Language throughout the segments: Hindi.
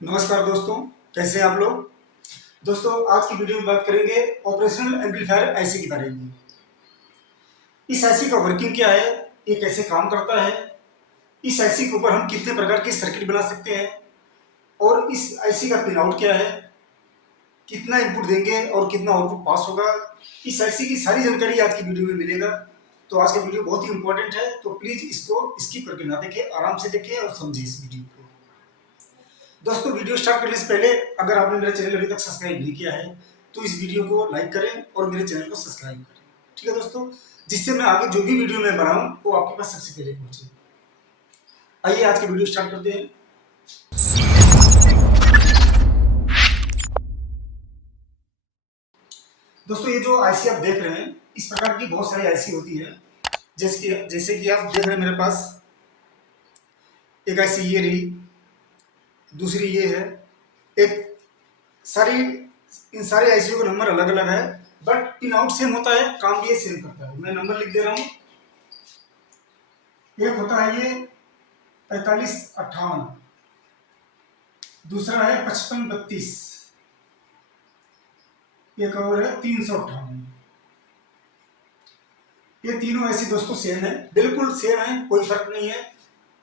नमस्कार दोस्तों, कैसे हैं आप लोग। दोस्तों, आज की वीडियो में बात करेंगे ऑपरेशनल एम्पलीफायर आईसी के बारे में। इस आईसी का वर्किंग क्या है, ये कैसे काम करता है, इस आईसी के ऊपर हम कितने प्रकार की सर्किट बना सकते हैं और इस आईसी का पिन आउट क्या है, कितना इनपुट देंगे और कितना आउटपुट पास होगा। इस आईसी की सारी जानकारी आज की वीडियो में मिलेगा। तो आज का वीडियो बहुत ही इंपॉर्टेंट है, तो प्लीज इसको स्किप करके ना देखें, आराम से देखें और समझिए इस वीडियो को। दोस्तों, वीडियो स्टार्ट करने से पहले अगर आपने मेरा चैनल अभी तक सब्सक्राइब नहीं किया है तो इस वीडियो को लाइक करें और मेरे चैनल को सब्सक्राइब करें, ठीक है दोस्तों, जिससे मैं आगे जो भी वीडियो मैं बनाऊं वो आपके पास सबसे पहले पहुंचे। आइए आज की वीडियो स्टार्ट करते हैं। दोस्तों, ये जो आईसी आप देख रहे हैं, इस प्रकार की बहुत सारी आईसी होती है। जैसे कि आप देख रहे हैं मेरे पास एक आईसी ये रही, दूसरी ये है, एक सारी इन सारे आईसीयू का नंबर अलग अलग है, बट पिन आउट सेम होता है, काम भी ये सेम करता है। मैं नंबर लिख दे रहा हूँ। एक होता है ये 4558, दूसरा है 5532, एक और है 358। ये तीनों ऐसी दोस्तों सेम है, बिल्कुल सेम है, कोई फर्क नहीं है।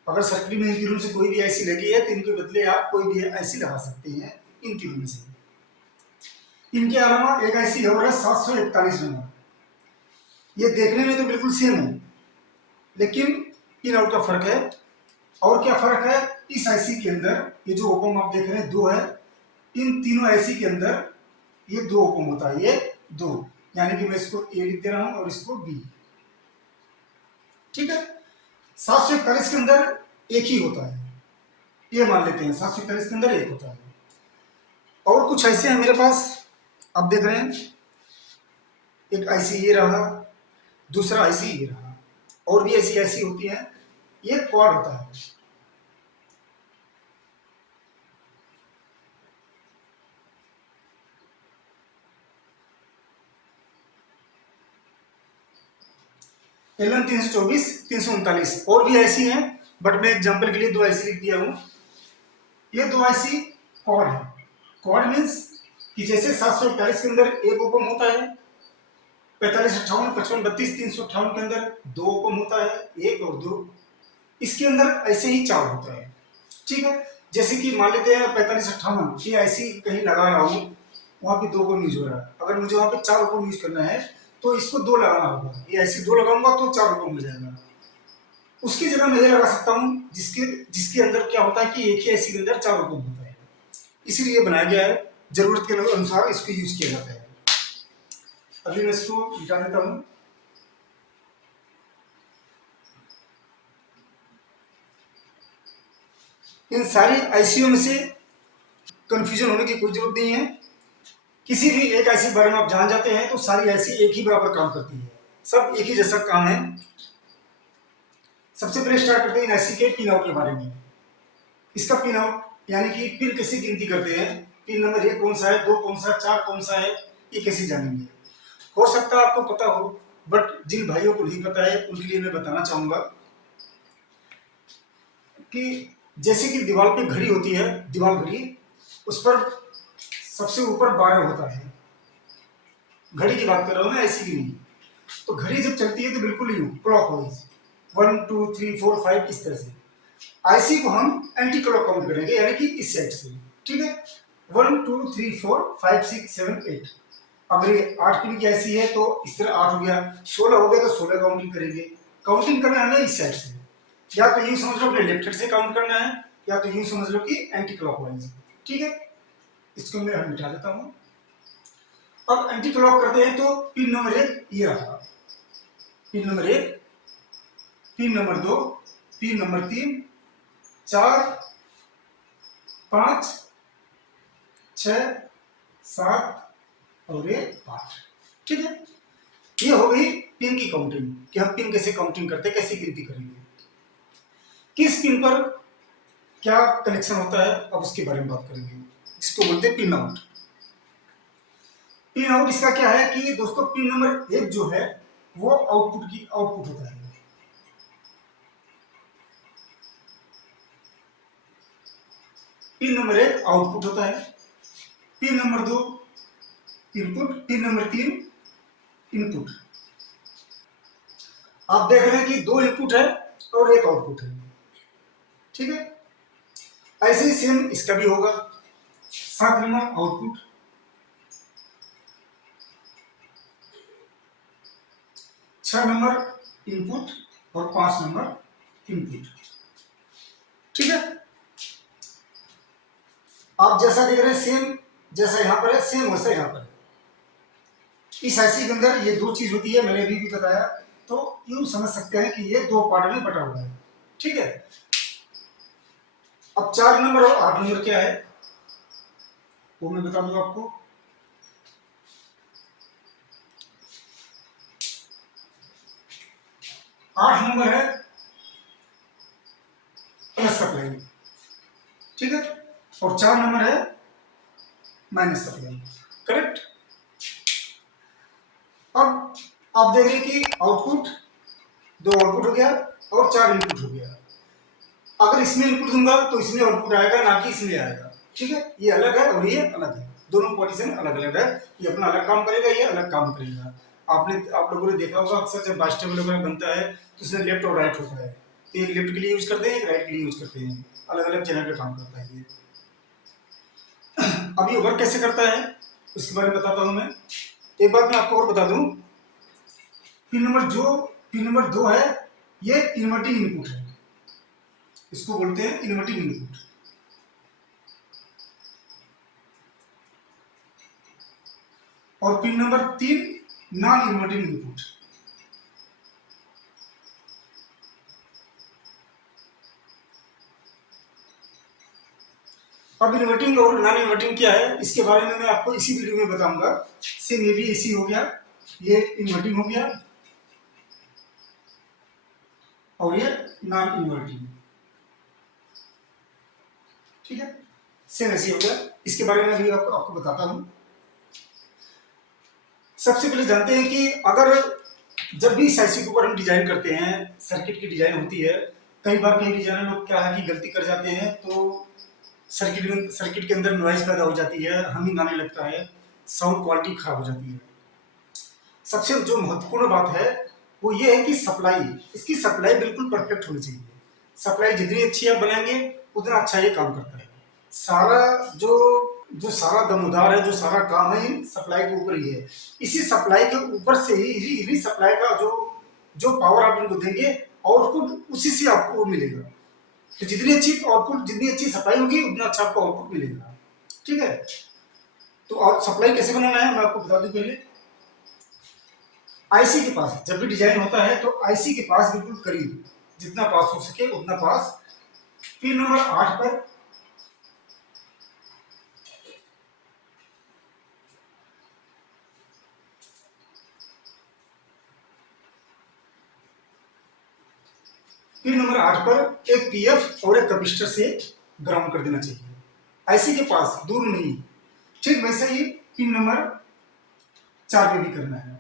अगर सर्किट में इन तीनों से कोई भी ऐसी लगी है तो इनके बदले आप कोई भी ऐसी लगा सकते हैं इन तीनों में से। इनके अलावा एक ऐसी और है 741 नंबर। ये देखने में तो बिल्कुल सेम है, लेकिन पिन आउट का फर्क है। और क्या फर्क है, इस आईसी के अंदर ये जो ओपम आप देख रहे हैं दो है, इन तीनों आईसी के अंदर ये दो ओपम होता है, ये दो, यानी कि मैं इसको ए लिख दे रहा हूं और इसको बी, ठीक है। 741 के अंदर एक ही होता है, ये मान लेते हैं 741 के अंदर एक होता है। और कुछ ऐसे हैं मेरे पास, आप देख रहे हैं, एक आईसी ये रहा, दूसरा आईसी ये रहा, और भी ऐसी ऐसी होती है, ये क्वाड होता है। LM 324, 339 और भी ऐसी हैं, बट मैं एग्जांपल के लिए दो ऐसी लिख दिया हूं। ये दो ऐसी क्वाड है। क्वाड मीन्स कि जैसे 741 के अंदर एक ओपम होता है, 4558, 5532, 358 के अंदर दो ओपम होता है, एक और दो, इसके अंदर ऐसे ही चार होता है, ठीक है। जैसे कि मान लेते हैं 4558 ये ऐसी कहीं लगा रहा हूं, वहां पे दो ओपम यूज हो रहा है, अगर मुझे वहां पे चार ओपम यूज करना है तो इसको दो लगाना होगा, ये ऐसे दो लगाऊंगा तो चार ओपम मिल जाएगा। उसकी जगह मैं ये लगा सकता हूँ जिसके जिसके अंदर क्या होता है कि एक ही ऐसी के अंदर चार ओपम होता है, इसीलिए बनाया गया है, जरूरत के अनुसार इसको यूज किया जाता है। अभी मैं इसको मिटा देता हूँ। इन सारी आईसीयू में से कंफ्यूजन होने की कोई जरूरत नहीं है। किसी भी एक आईसी के बारे में आप जान जाते हैं तो सारी आईसी एक ही बराबर काम करती है, सब एक ही जैसा काम है। सबसे पहले स्टार्ट करते हैं आईसी के पिन आउट के बारे में। इसका पिन आउट यानी कि पिन कैसे गिनती करते हैं, पिन नंबर एक कौन सा है, दो कौन सा है, चार कौन सा है, ये कैसे जानेंगे। हो सकता है आपको पता हो, बट जिन भाइयों को नहीं पता है उनके लिए मैं बताना चाहूंगा कि जैसे कि दीवार पे घड़ी होती है, दीवार घड़ी, उस पर सबसे ऊपर 12 होता है। घड़ी की बात कर रहा हूं मैं, ऐसी की नहीं। तो घड़ी जब चलती है तो बिल्कुल यूं क्लॉक वाइज 1 2 3 4 5 इस तरह से। आईसी को हम एंटी क्लॉक काउंट करेंगे, यानी कि इस साइड से, ठीक है। 1 2 3 4 5 6 7 8। अगर ये 8 पिन की आईसी है तो इस तरह 8 हो गया, 16 हो गया तो 16 काउंटिंग करेंगे। काउंटिंग करना है हमें इस साइड से, या तो यूं समझ लो कि लेफ्ट साइड से काउंट करना है, या तो यूं समझ लो कि एंटी क्लॉकवाइज, ठीक है। इसको मैं मिटा देता हूं। अब एंटी क्लॉक करते हैं तो पिन नंबर एक ये रहा, पिन नंबर एक, पिन नंबर दो, पिन नंबर तीन, चार, पांच, छह, सात और ये आठ, ठीक है। ये हो गई पिन की काउंटिंग कि हम पिन कैसे काउंटिंग करते हैं, कैसे गिनती करेंगे, किस पिन पर क्या कनेक्शन होता है, अब उसके बारे में बात करेंगे, जिसको बोलते हैं पिन आउट। पिन आउट इसका क्या है कि दोस्तों पिन नंबर एक जो है वो आउटपुट होता है। पिन नंबर 1 आउटपुट होता है, pin number 2 input, pin number 3 input. आप देख रहे हैं कि 2 इनपुट है और 1 आउटपुट है, ठीक है। ऐसे ही सेम इसका भी होगा, 7 नंबर आउटपुट, 6 नंबर इनपुट और 5 नंबर इनपुट, ठीक है। आप जैसा देख रहे हैं सेम, जैसा यहां पर है सेम वैसा यहां पर है। इस आईसी के अंदर ये 2 चीज होती है, मैंने अभी भी बताया, तो यूं समझ सकते हैं कि ये 2 पार्ट में बटा हुआ है, ठीक है। अब 4 नंबर और 8 नंबर क्या है वो मैं बता दूंगा आपको। 8 नंबर है प्लस सप्लाई, ठीक है, और 4 नंबर है माइनस सप्लाई, करेक्ट। अब आप देख रहे हैं कि आउटपुट 2 आउटपुट हो गया और 4 इनपुट हो गया। अगर इसमें इनपुट दूंगा तो इसमें आउटपुट आएगा, ना कि इसमें आएगा, ठीक है। ये अलग है और ये अलग है, दोनों पोजीशन अलग अलग है। ये अपना अलग काम करेगा, ये अलग काम करेगा। आप लोगों ने देखा होगा अक्सर जब बाइस्टेबल वगैरह बनता है तो उसमें लेफ्ट और राइट होता है, तो एक लेफ्ट के लिए यूज करते हैं, एक राइट के लिए यूज करते हैं, अलग अलग चैनल पे काम करता है ये। अब ये वर्क कैसे करता है उसके बारे में बताता हूँ मैं। एक बात मैं आपको और बता दूं, पिन नंबर 2 है, ये इन्वर्टिंग इनपुट है, इसको बोलते हैं इन्वर्टिंग इनपुट। और pin number 3 non inverting input. अब इन्वर्टिंग और नॉन इन्वर्टिंग क्या है इसके बारे में मैं आपको इसी वीडियो में बताऊंगा। सेम ये भी इसी हो गया, ये इन्वर्टिंग हो गया और ये नॉन इन्वर्टिंग, ठीक है, सेम ऐसे हो गया। इसके बारे में भी आपको बताता हूं। सबसे पहले जानते हैं कि अगर जब भी इस आईसी के ऊपर हम डिजाइन करते हैं, सर्किट की डिजाइन होती है, कई बार कई डिजाइनर लोग क्या है कि गलती कर जाते हैं, तो सर्किट के अंदर नॉइज पैदा हो जाती है, हमिंग आने लगता है, साउंड क्वालिटी खराब हो जाती है। सबसे जो महत्वपूर्ण बात है वो ये है कि सप्लाई, इसकी सप्लाई बिल्कुल परफेक्ट होनी चाहिए। सप्लाई जितनी अच्छी आप बनाएंगे उतना अच्छा ये काम करता है। सारा जो सारा दमदार है, जो सारा काम है सप्लाई के ऊपर ही है। इसी सप्लाई के ऊपर से ही इसी सप्लाई का जो जो पावर आप इनको देंगे, आउटपुट उसी से आपको मिलेगा। तो जितनी अच्छी आउटपुट, जितनी अच्छी सप्लाई होगी उतना अच्छा आपको आउटपुट मिलेगा, ठीक है। तो और सप्लाई कैसे बनाना है मैं आपको बता दूं। पहले आईसी के पास जब भी डिजाइन होता है तो आईसी के पास बिल्कुल करीब जितना पास हो सके उतना पास, पिन नंबर 8 पर पिन नंबर 8 पर एक पीएफ और एक कैपेसिटर से ग्राउंड कर देना चाहिए, आईसी के पास, दूर नहीं। ठीक वैसे ही पिन नंबर 4 पे भी करना है।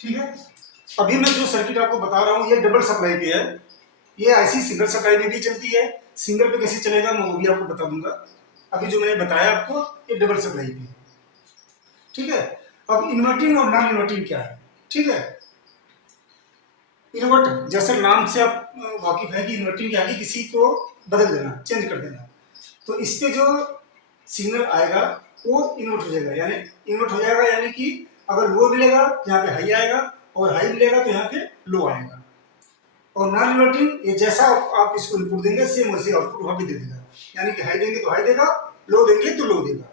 ठीक है, अभी मैं जो सर्किट आपको बता रहा हूँ ये डबल सप्लाई पे है। ये आईसी सिंगल सप्लाई में भी चलती है, सिंगल पे कैसे चलेगा मैं वो भी आपको बता दूंगा। अभी जो मैंने बताया आपको ये डबल सप्लाई पे है, ठीक है। अब इन्वर्टिंग और नॉन इन्वर्टिंग क्या है, ठीक है। इन्वर्टर जैसे नाम से आप वाकिफ है कि इन्वर्टिंग के आगे किसी को बदल देना, चेंज कर देना, तो इस पे जो सिग्नल आएगा वो इन्वर्ट हो जाएगा, यानी इन्वर्ट हो जाएगा, यानी कि अगर लो मिलेगा तो यहाँ पे हाई आएगा और हाई मिलेगा तो यहाँ पे लो आएगा। और नॉन इन्वर्टिंग ये जैसा आप इसको इनपुट देंगे सेम वैसे आउटपुट वहां भी दे देगा, यानी कि हाई देंगे तो हाई देगा, लो देंगे तो लो देगा।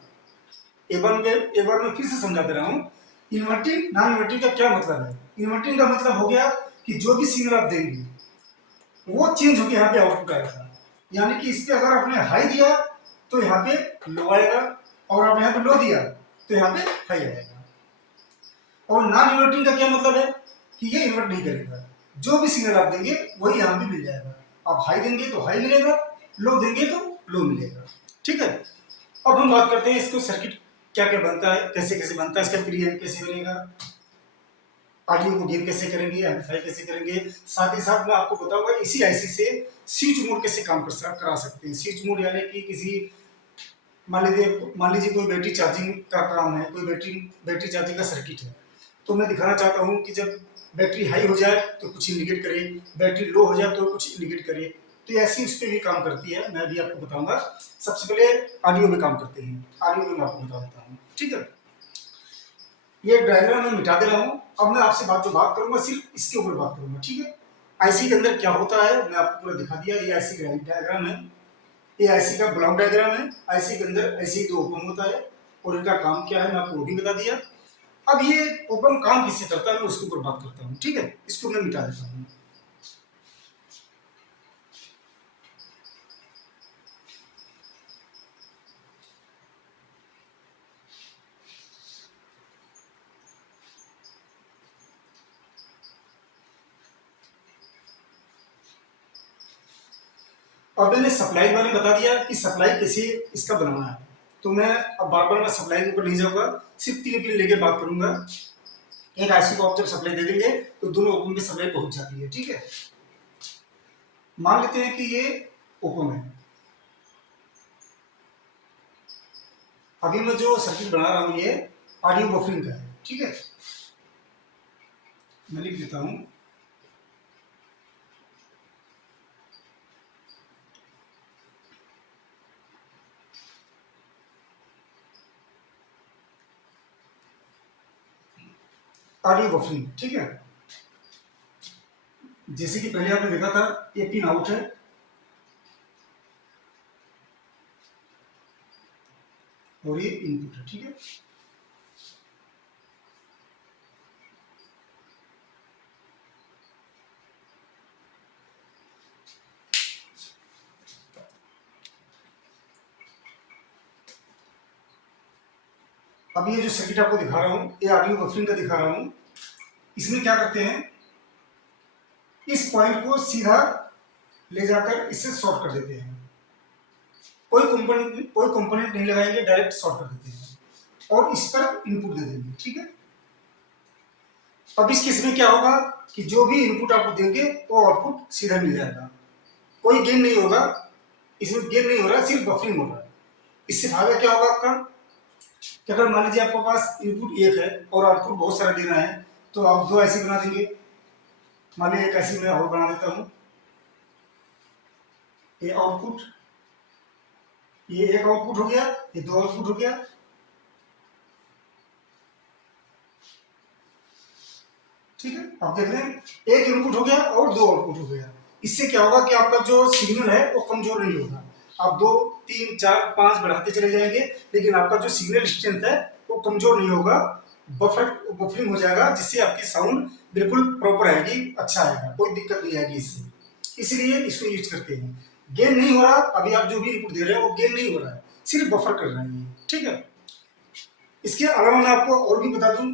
एक बार मैं फिर से समझा दे रहा हूँ। इन्वर्टिंग नॉन इन्वर्टिंग का क्या मतलब है। इन्वर्टिंग का मतलब हो गया कि जो भी सिग्नल आप देंगे वो चेंज होकर यहाँ पे आउटपुट आएगा, यानी कि इस पे अगर आपने हाई दिया तो यहाँ पे लो आएगा, और आपने यहाँ पे लो दिया तो यहाँ पे हाई आएगा। और नॉन इन्वर्टिंग का क्या मतलब है कि ये इन्वर्ट नहीं करेगा, जो भी सिग्नल आप देंगे वही यहाँ पे मिल जाएगा। आप हाई देंगे तो हाई मिलेगा, लो देंगे तो लो मिलेगा। ठीक है, अब हम बात करते हैं इसको सर्किट क्या क्या बनता है, कैसे कैसे बनता है, इसका प्रीएम्प कैसे बनेगा, ऑडियो को गेन कैसे करेंगे, एम्पलीफाई कैसे करेंगे। साथ ही साथ मैं आपको बताऊंगा इसी आईसी से स्विच मोड कैसे काम करा सकते हैं। स्विच मोड यानी कि किसी मान लीजिए कोई बैटरी चार्जिंग का काम है, कोई बैटरी चार्जिंग का सर्किट है, तो मैं दिखाना चाहता हूँ कि जब बैटरी हाई हो जाए तो कुछ इंडिकेट करे, बैटरी लो हो जाए तो कुछ इंडिकेट करे। तो ऐसी उस पर भी काम करती है, मैं भी आपको बताऊंगा। सबसे पहले ऑडियो में काम करते हैं, ऑडियो में मैं आपको बता देता हूँ। ठीक है, ये डायग्राम मैं मिटा दे रहा हूँ। अब मैं आपसे बात करूंगा सिर्फ इसके ऊपर बात करूंगा। ठीक है, आईसी के अंदर क्या होता है मैं आपको पूरा दिखा दिया। ये आईसी डायग्राम है, ये आईसी का ब्लॉक डायग्राम है। आईसी के अंदर आईसी दो ओपन होता है और इनका काम क्या है मैं आपको वो भी बता दिया। अब ये ओपन काम किससे करता है मैं उसके ऊपर बात करता हूँ। ठीक है, इसको मैं मिटा देता हूँ। और मैंने सप्लाई के बारे में बता दिया कि सप्लाई कैसे इसका बनाना है। तो मैं अब बार बार मैं सप्लाई के ऊपर नहीं जाऊंगा, सिर्फ तीन पिन लेके बात करूंगा। एक आईसी को आप जब सप्लाई दे देंगे तो दोनों ओपन में सप्लाई पहुंच जाती है। ठीक है, मान लेते हैं कि ये ओपन है। अभी मैं जो सर्किट बना रहा हूँ ये ऑडियो बफरिंग का है। ठीक है, मैं लिख देता हूँ। Audio buffering. ठीक है, जैसे कि पहले आपने देखा था ये पिन आउट है और ये इनपुट है। ठीक है, अब ये जो सर्किट आपको दिखा रहा हूँ ये ऑडियो बफरिंग का दिखा रहा हूँ। इसमें क्या करते हैं, इस पॉइंट को सीधा ले जाकर इससे शॉर्ट कर देते हैं। कोई कंपोनेंट नहीं लगाएंगे, डायरेक्ट शॉर्ट कर देते हैं और इस पर इनपुट दे देंगे। ठीक है, अब इस केस में क्या होगा कि जो भी इनपुट आप देंगे वो आउटपुट सीधा मिल जाएगा, कोई गेन नहीं होगा। इसमें गेन नहीं हो रहा है, सिर्फ बफरिंग हो रहा है। इससे फायदा क्या होगा आपका कि अगर मान लीजिए आपके पास इनपुट एक है और आउटपुट बहुत सारा देना है तो आप दो ऐसी बना देंगे। मान लीजिए एक ऐसी मैं और बना देता हूँ, ये आउटपुट, ये एक आउटपुट हो गया, ये दो आउटपुट हो गया। ठीक है, आप देख रहे हैं एक इनपुट हो गया और दो आउटपुट हो गया। इससे क्या होगा कि आपका जो सिग्नल है वो कमजोर नहीं होगा। आप दो तीन चार पांच बढ़ाते चले जाएंगे लेकिन आपका जो सिग्नल स्ट्रेंथ है वो कमजोर नहीं होगा, बफरिंग हो जाएगा, जिससे आपकी साउंड बिल्कुल प्रॉपर आएगी, अच्छा आएगा, कोई दिक्कत नहीं आएगी इससे। इसलिए इसको यूज करते हैं। गेन नहीं हो रहा, अभी आप जो भी इनपुट दे रहे हैं वो गेन नहीं हो रहा है, सिर्फ बफर कर रहे हैं। ठीक है, इसके अलावा मैं आपको और भी बता दूं,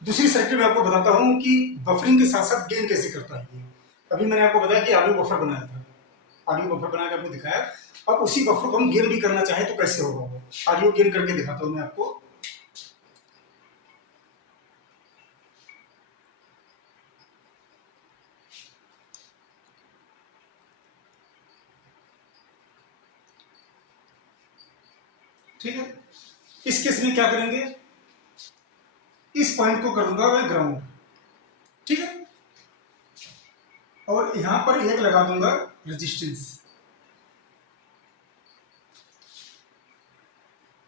दूसरी सर्किट में आपको बताता हूँ कि बफरिंग के साथ साथ गेन कैसे करता है ये। अभी मैंने आपको बताया कि ऑडियो बफर बनाया था, ऑडियो बफर बना के आपको दिखाया। अब उसी बफर को हम गेन भी करना चाहें तो कैसे होगा वो, ऑडियो गेन करके दिखाता हूँ मैं आपको। ठीक है, इस केस में क्या करेंगे, इस पॉइंट को कर दूंगा मैं ग्राउंड। ठीक है, और यहां पर एक लगा दूंगा रेजिस्टेंस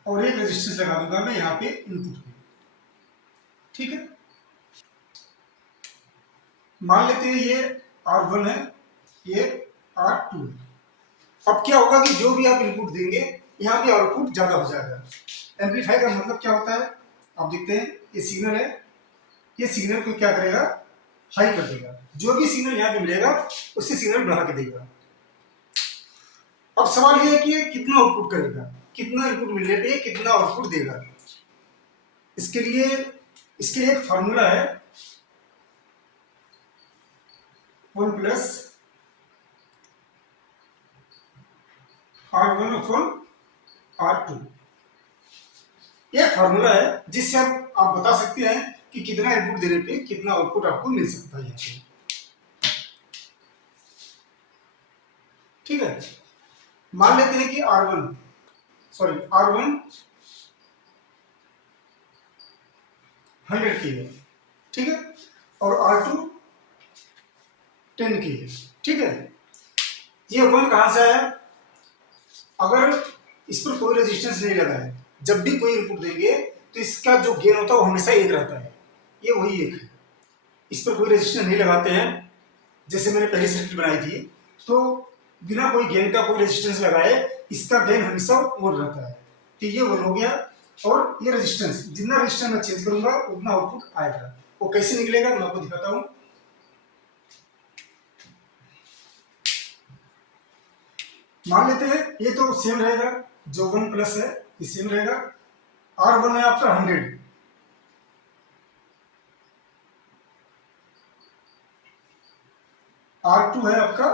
और एक रेजिस्टेंस लगा दूंगा मैं यहाँ पे इनपुट पे। ठीक है, मान लेते हैं ये R1 है, ये R2 है। अब क्या होगा कि जो भी आप इनपुट देंगे यहाँ पे आउटपुट ज्यादा हो जाएगा। एम्पलीफाई का मतलब क्या होता है, आप देखते हैं ये सिग्नल है, ये सिग्नल को क्या करेगा, हाई कर देगा। जो भी सिग्नल यहाँ पे मिलेगा उससे सिग्नल बढ़ा के देगा। अब सवाल ये है कि ये कितना आउटपुट करेगा, कितना इनपुट मिलने पे कितना आउटपुट देगा। इसके लिए इसके लिए एक फार्मूला है, 1 प्लस R1 अपॉन R2। ये फार्मूला है जिससे आप बता सकते हैं कि कितना इनपुट देने पे कितना आउटपुट आपको मिल सकता है यहाँ पे। ठीक है, मान लेते हैं कि R1 100 की है, ठीक है, और R2 10 की है। ठीक है, ये 1 कहां से आया? अगर इस पर कोई रेजिस्टेंस नहीं लगा है, जब भी कोई इनपुट देंगे तो इसका जो गेन होता है वो हमेशा 1 रहता है, ये वही 1 है। इस पर कोई रेजिस्टेंस नहीं लगाते हैं, जैसे मैंने पहली सर्किट बनाई थी, तो बिना कोई गेन का कोई रेजिस्टेंस लगाए इसका गेन हमेशा 1 रहता है। तो ये 1 हो गया, और ये रेजिस्टेंस, जितना रेजिस्टेंस मैं चेंज करूंगा उतना आउटपुट आएगा। वो कैसे निकलेगा मैं आपको दिखाता हूं। मान लेते हैं ये तो सेम रहेगा, जो 1 प्लस है ये सेम रहेगा। R1 है आपका 100, R2 है आपका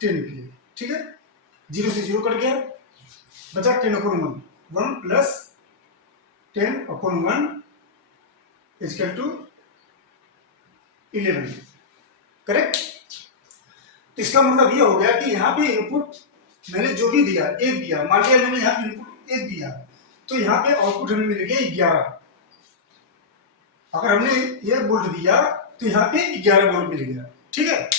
10 की। ठीक है, 0 से 0 कट गया, बचा 10 upon 1, 1 plus 10 upon 1 equal to 11। Correct. तो इसका मतलब ये हो गया कि यहाँ पे इनपुट मैंने जो भी दिया, 1 दिया, मान लिया मैंने यहाँ पे इनपुट 1 दिया, तो यहाँ पे आउटपुट हमें मिल गया 11। अगर हमने 1 वोल्ट दिया तो यहाँ पे 11 वोल्ट मिल गया। ठीक है,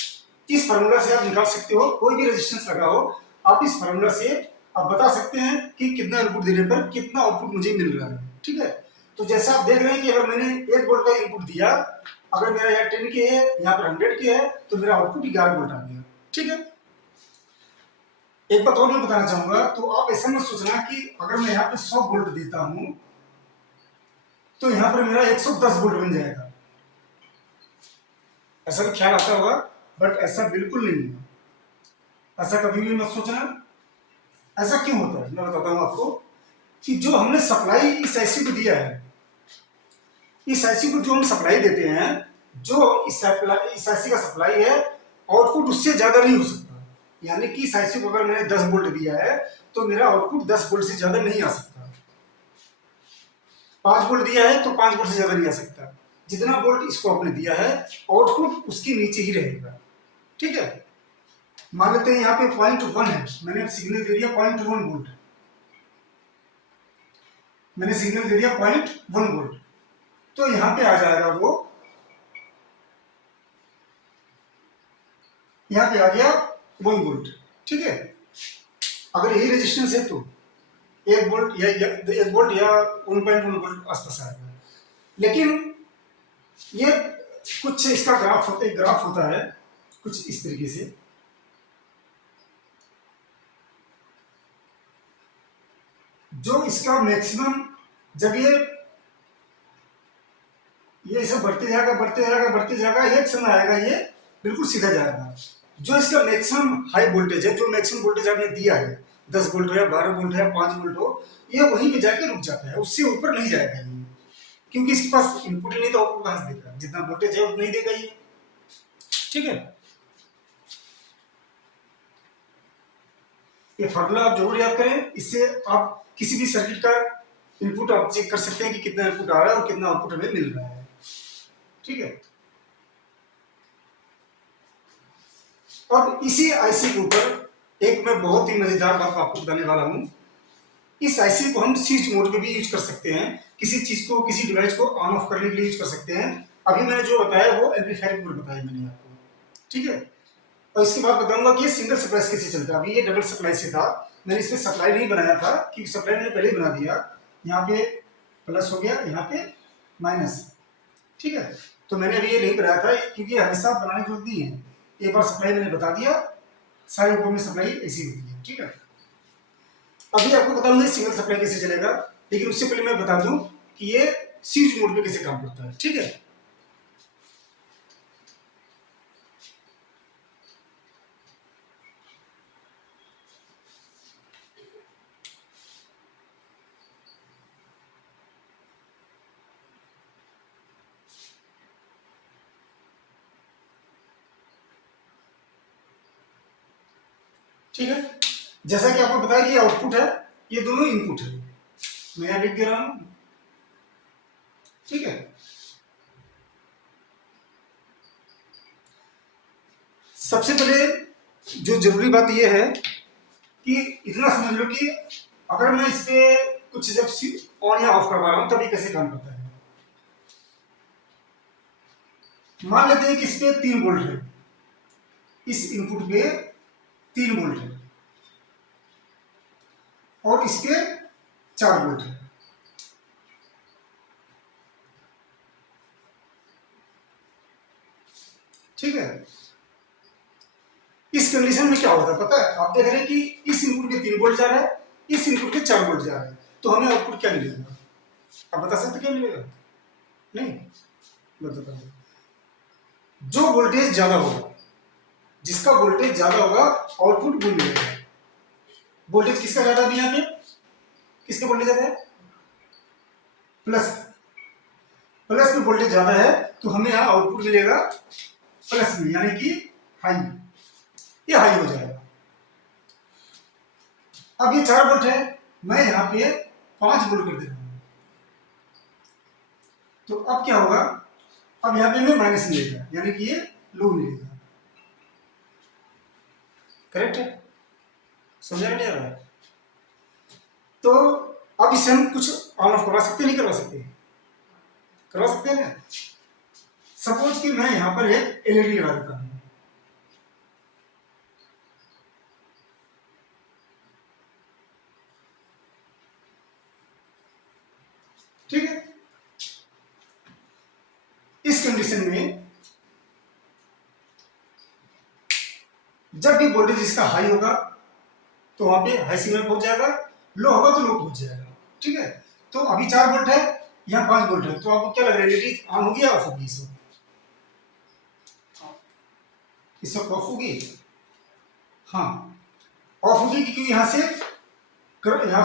इस फार्मूला से आप निकाल सकते हो, कोई भी रेजिस्टेंस लगा हो आप इस फार्मूला से आप बता सकते हैं कि कितना इनपुट देने पर कितना आउटपुट मुझे मिल रहा है। ठीक है, तो जैसे आप देख रहे हैं कि अगर मैंने 1 वोल्ट का इनपुट दिया, अगर मेरा यहाँ 10 के है, यहाँ पर 100 के है, तो मेरा आउटपुट 11 वोल्ट आ गया। ठीक है, एक बात और मैं बताना चाहूंगा, तो आप ऐसा मत सोचना कि अगर मैं यहाँ पे 100 वोल्ट देता हूं तो यहाँ पर मेरा 110 वोल्ट बन जाएगा, ऐसा भी ख्याल आता होगा, बट ऐसा बिल्कुल नहीं है। ऐसा कभी भी मत सोचना। ऐसा क्यों होता है मैं बताता हूं आपको, कि जो हमने सप्लाई इस आईसी को दिया है, इस आईसी को जो हम सप्लाई देते हैं, जो इस आईसी का सप्लाई है, आउटपुट उससे ज्यादा नहीं हो सकता। यानी कि इस आईसी को अगर मैंने 10 वोल्ट दिया है तो मेरा आउटपुट 10 वोल्ट से ज्यादा नहीं आ सकता। 5 वोल्ट दिया है तो 5 वोल्ट से ज्यादा नहीं आ सकता। जितना वोल्ट इसको आपने दिया है आउटपुट उसके नीचे ही रहेगा। ठीक है, मान लेते हैं यहाँ पे 0.1 है, मैंने सिग्नल दे दिया 0.1 वोल्ट, मैंने सिग्नल दे दिया 0.1 वोल्ट, तो यहाँ पे आ जाएगा वो, यहाँ पे आ गया 1 वोल्ट। ठीक है, अगर यही रेजिस्टेंस है तो 1 वोल्ट या 1 वोल्ट या 1.1 वोल्ट आसपास आएगा। लेकिन ये कुछ इसका ग्राफ होता है कुछ इस तरीके से, जो इसका मैक्सिमम, जब ये सब बढ़ते जाएगा बढ़ते जाएगा बढ़ते जाएगा, एक समय आएगा ये बिल्कुल सीधा जाएगा। जो इसका मैक्सिमम हाई वोल्टेज है, जो मैक्सिमम वोल्टेज आपने दिया है, 10 वोल्ट हो या 12 वोल्ट हो या 5 वोल्ट हो, ये वहीं पे जाके रुक जाता है, उससे ऊपर नहीं जाएगा ये, क्योंकि इसके पास इनपुट ही नहीं तो आउटपुट कहां से देगा, जितना वोल्टेज है उतना ही देगा ये। ठीक है, ये फार्मूला आप जरूर याद करें, इससे आप किसी भी सर्किट का इनपुट आप चेक कर सकते हैं कि कितना इनपुट आ रहा है और कितना आउटपुट हमें मिल रहा है। ठीक है, अब इसी आईसी के ऊपर एक मैं बहुत ही मजेदार बात आपको बताने वाला हूं। इस आईसी को हम स्विच मोड में भी यूज कर सकते हैं, किसी चीज को, किसी डिवाइस को ऑन ऑफ करने के लिए यूज कर सकते हैं। अभी मैंने जो बताया वो एम्पलीफायर मोड बताया मैंने आपको। ठीक है, और इसके बाद बताऊंगा कि ये सिंगल सप्लाई कैसे चलता है। अभी ये डबल सप्लाई से था, मैंने इसमें सप्लाई नहीं बनाया था क्योंकि सप्लाई मैंने पहले ही बना दिया। यहाँ पे प्लस हो गया, यहाँ पे माइनस। ठीक है, तो मैंने अभी ये नहीं बनाया था क्योंकि हमेशा बनाने की जरूरत नहीं है, एक बार सप्लाई मैंने बता दिया, सारे ऊपर में सप्लाई ऐसी होती है। ठीक है, अभी आपको बताऊंगा सिंगल सप्लाई कैसे चलेगा, लेकिन उससे पहले मैं बता दूं कि ये स्विच मोड पे कैसे काम करता है। ठीक है, ठीक है, जैसा कि आपको बताया कि आउटपुट है, ये दोनों इनपुट है, मैं यहाँ लिख दे रहा हूं। ठीक है, सबसे पहले जो जरूरी बात यह है कि इतना समझ लो कि अगर मैं इस पे कुछ जब ऑन या ऑफ करवा रहा हूं तभी कैसे काम करता है। मान लेते हैं कि इस पे 3 वोल्ट है, इस इनपुट पे 3 वोल्ट है और इस पे 4 वोल्ट है। ठीक है, इस कंडीशन में क्या होता है पता है, आप देख रहे हैं कि इस इनपुट पे 3 वोल्ट जा रहा है, इस इनपुट पे 4 वोल्ट जा रहा है, तो हमें आउटपुट क्या मिलेगा? आप बता सकते क्या मिलेगा? नहीं, बता दो। जो वोल्टेज ज्यादा होगा, जिसका वोल्टेज ज्यादा होगा आउटपुट वो मिलेगा। वोल्टेज किसका ज्यादा है यहाँ पे? किसका वोल्टेज ज्यादा है? प्लस, प्लस में वोल्टेज ज्यादा है तो हमें यहाँ आउटपुट मिलेगा प्लस में, यानी कि हाई, ये हाई हो जाएगा। अब ये 4 वोल्ट है, मैं यहाँ पे 5 वोल्ट कर देता हूँ, तो अब क्या होगा, अब यहाँ पे हमें माइनस मिलेगा, यानी कि ये लो मिलेगा। करेक्ट है? समझा नहीं आ रहा है? तो अब इसे हम कुछ ऑन ऑफ करवा सकते, नहीं करवा सकते? करवा सकते हैं ना। सपोज कि मैं यहां पर एक एलईडी लगा देता हूं, ठीक है, इस कंडीशन में जब भी वोल्टेज इसका हाई होगा तो वहां पे हाई सिग्नल पहुंच जाएगा, लो होगा तो लो पहुंच जाएगा। ठीक है, तो अभी 4 वोल्ट है, यहाँ 5 वोल्ट है, तो आपको क्या लग रहा है, एलईडी ऑन होगी या ऑफ होगी? इस वक्त ऑफ होगी। हाँ, ऑफ होगी क्योंकि यहाँ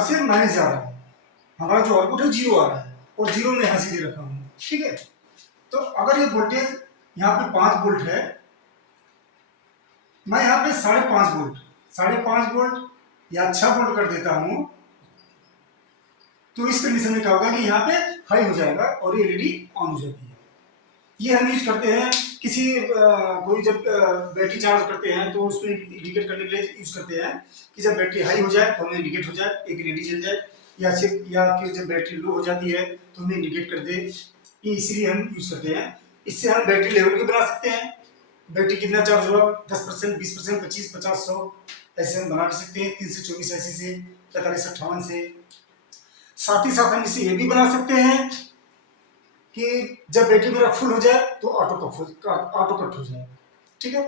से माइनस जा रहा है, हमारा जो आउटपुट है 0 आ रहा है और 0 में यहाँ से दे रखा हूँ। ठीक है, तो अगर ये वोल्टेज यहाँ पे 5 वोल्ट है, मैं यहाँ पे 5.5 वोल्ट या 6 वोल्ट कर देता हूं, तो इस कंडीशन में क्या होगा कि यहाँ पे हाई हो जाएगा और ये एलईडी ऑन हो जाती है। ये हम यूज करते हैं किसी कोई जब बैटरी चार्ज करते हैं तो उसमें इंडिकेट करने के लिए यूज करते हैं कि जब बैटरी हाई हो जाए तो हमें इंडिकेट हो जाए, एक एलईडी जल जाए, या फिर जब बैटरी लो हो जाती है तो हमें इंडिकेट कर दे, ये इसीलिए हम यूज करते हैं। इससे हम बैटरी लेवल भी बना सकते हैं, बैटरी कितना चार्ज हुआ, 10%, 20%, 25, 50, 100, ऐसे हम बना भी सकते हैं, 3 से 24 ऐसे से, 45, 58 से। साथ ही साथ हम इसे ये भी बना सकते हैं कि जब बैटरी मेरा फुल हो जाए तो ऑटो कट हो जाए। ठीक है,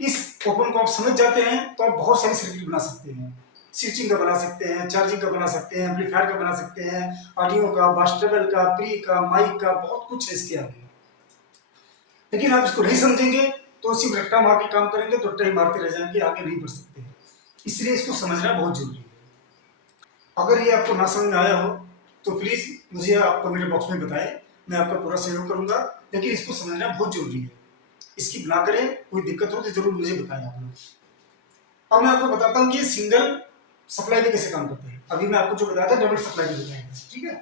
इस ओपन को आप समझ जाते हैं तो आप बहुत सारी सर्किट बना सकते हैं, स्विचिंग का बना सकते हैं, चार्जिंग का बना सकते हैं, एम्पलीफायर का बना सकते हैं, ऑडियो का, बास्टेबल का, प्री का, माइक का, बहुत कुछ है इसके आगे। लेकिन आप इसको नहीं समझेंगे तो सिर्फ रट्टा मार के काम करेंगे तो रट्टा ही मारते रह जाएंगे, आगे नहीं बढ़ सकते। इसलिए इसको समझना बहुत जरूरी है। अगर ये आपको ना समझ में आया हो तो प्लीज मुझे आप कमेंट बॉक्स में बताएं, मैं आपका पूरा सहयोग करूंगा, लेकिन इसको समझना बहुत जरूरी है। इसकी ना करें, कोई दिक्कत हो तो जरूर मुझे बताएं आप लोग। अब मैं आपको बताता हूँ कि ये सिंगल सप्लाई में कैसे काम करते हैं। अभी मैं आपको जो बताया था डबल सप्लाई में बताया, ठीक है।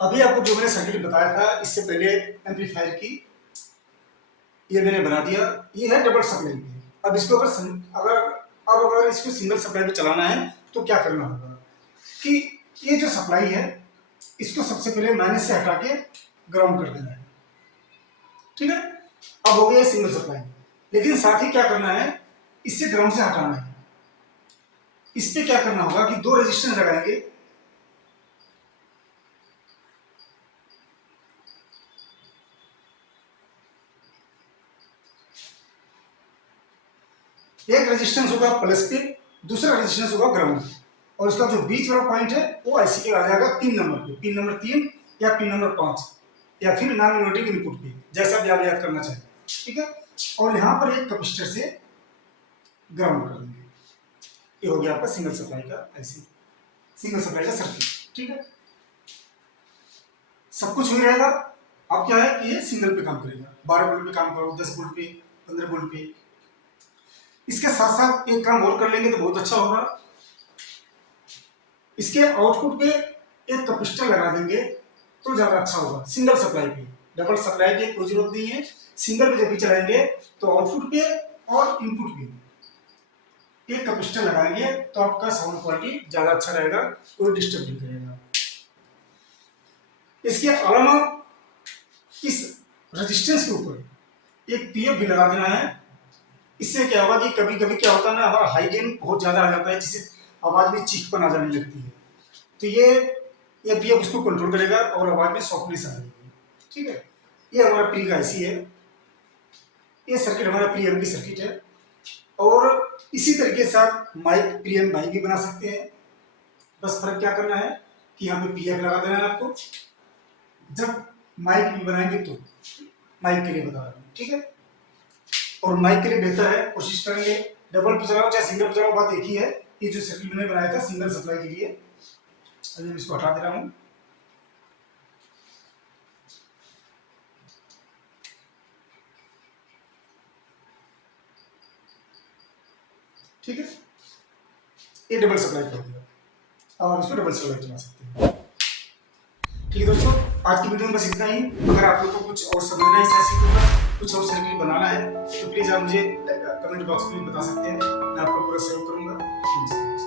अभी आपको जो मैंने सर्किट बताया था इससे पहले एम्पलीफायर की, ये मैंने बना दिया, ये है डबल सप्लाई पे। अब इसको अगर इसको सिंगल सप्लाई पे चलाना है तो क्या करना होगा कि ये जो सप्लाई है इसको सबसे पहले माइनस से हटा के ग्राउंड कर देना है। ठीक है, अब हो गया सिंगल सप्लाई। लेकिन साथ ही क्या करना है, इससे ग्राउंड से हटाना है। इस पे क्या करना होगा कि दो रेजिस्टेंस लगाएंगे, एक रेजिस्टेंस होगा प्लस पे, दूसरा रेजिस्टेंस होगा ग्राउंड, और इसका जो बीच वाला पॉइंट है वो ऐसे के आ जाएगा पिन नंबर पे, पिन नंबर 3 या पिन नंबर 5 या फिर नॉन इनवर्टिंग इनपुट पे, जैसा भी आप याद करना चाहें। ठीक है, और यहाँ पर एक कैपेसिटर से ग्राउंड कर देंगे। ये हो गया आपका सिंगल सप्लाई का ऐसे सिंगल सप्लाई का सर्किट। ठीक है, सब कुछ हो रहेगा। अब क्या है कि ये सिंगल पे काम करेगा, 12 वोल्ट पे काम करो, 10 वोल्ट पे, 15 वोल्ट पे। इसके साथ साथ एक काम और कर लेंगे तो बहुत अच्छा होगा, इसके आउटपुट पे एक कैपेसिटर लगा देंगे तो ज्यादा अच्छा होगा। सिंगल सप्लाई पे, डबल सप्लाई की कोई जरूरत नहीं है। सिंगल पे जब भी चलाएंगे तो आउटपुट पे और इनपुट पे एक कैपेसिटर लगाएंगे तो आपका साउंड क्वालिटी ज्यादा अच्छा रहेगा, कोई डिस्टर्ब नहीं करेगा। इसके अलावा इस रेजिस्टेंस के ऊपर एक पीएफ भी लगा देना है। इससे क्या होगा कि कभी कभी क्या होता है ना, हमारा हाई गेन बहुत ज्यादा आ जाता है, जिससे आवाज में चीखपन आ जाने लगती है, तो ये पीएफ उसको कंट्रोल करेगा और आवाज में सॉफ्टनेस आ जाएगी। ठीक है, ये हमारा प्री का ऐसी है, ये सर्किट हमारा प्री एम की सर्किट है। और इसी तरीके से आप माइक प्री एम माइक भी बना सकते हैं। बस फर्क क्या करना है कि यहाँ पे पीएफ लगा देना है आपको। जब माइक भी बनाएंगे तो माइक के लिए बता रहा हूँ। ठीक है, और माइक के लिए बेहतर है, कोशिश करेंगे डबल पे चलाओ चाहे सिंगल पे चलाओ, बात एक ही है। ये जो सर्किट मैंने बनाया था सिंगल सप्लाई के लिए, अभी इसको हटा दे रहा हूँ। ठीक है, ये डबल सप्लाई कर दिया, अब आप इसको डबल सप्लाई चला सकते हैं। ठीक है दोस्तों, आज की वीडियो में बस इतना ही। अगर आप लोग को कुछ और समझना है इस सर्किट का, कुछ और सर्किट बनाना है तो प्लीज आप मुझे कमेंट बॉक्स में बता सकते हैं, मैं आपका पूरा सहयोग करूंगा।